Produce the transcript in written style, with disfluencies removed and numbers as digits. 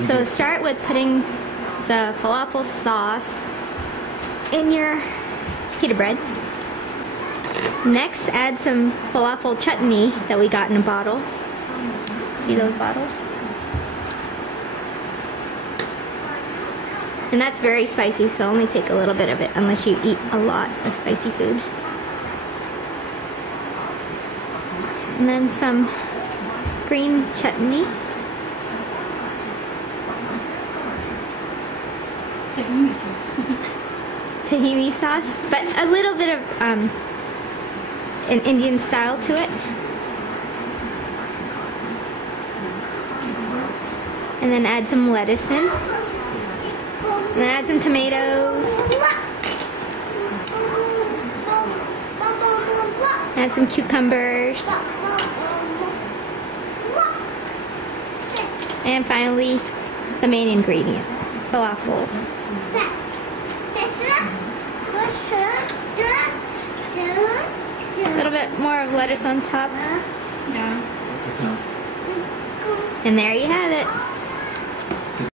So start with putting the falafel sauce in your pita bread. Next, add some falafel chutney that we got in a bottle. See those bottles? And that's very spicy, so only take a little bit of it unless you eat a lot of spicy food. And then some green chutney. Tahini sauce. Tahini sauce, but a little bit of an Indian style to it. And then add some lettuce in. And then add some tomatoes. Add some cucumbers. And finally, the main ingredient, falafels. A little bit more of lettuce on top. Yeah. And there you have it.